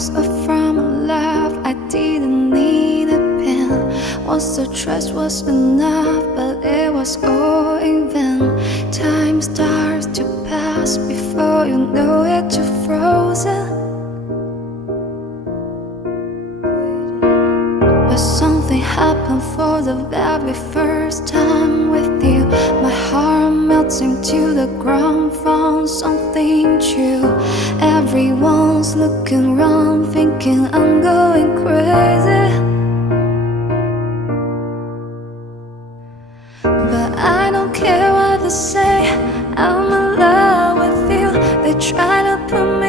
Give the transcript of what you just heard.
close up from a love I didn't need a pin. Once the trust was enough, but it was all in vain. Time starts to pass before you know it, you're frozen. But something happened for the very first time with you. My heart melts into the ground, found something true. Everyone's looking around, thinking I'm going crazy. But I don't care what they say, I'm in love with you. They try to put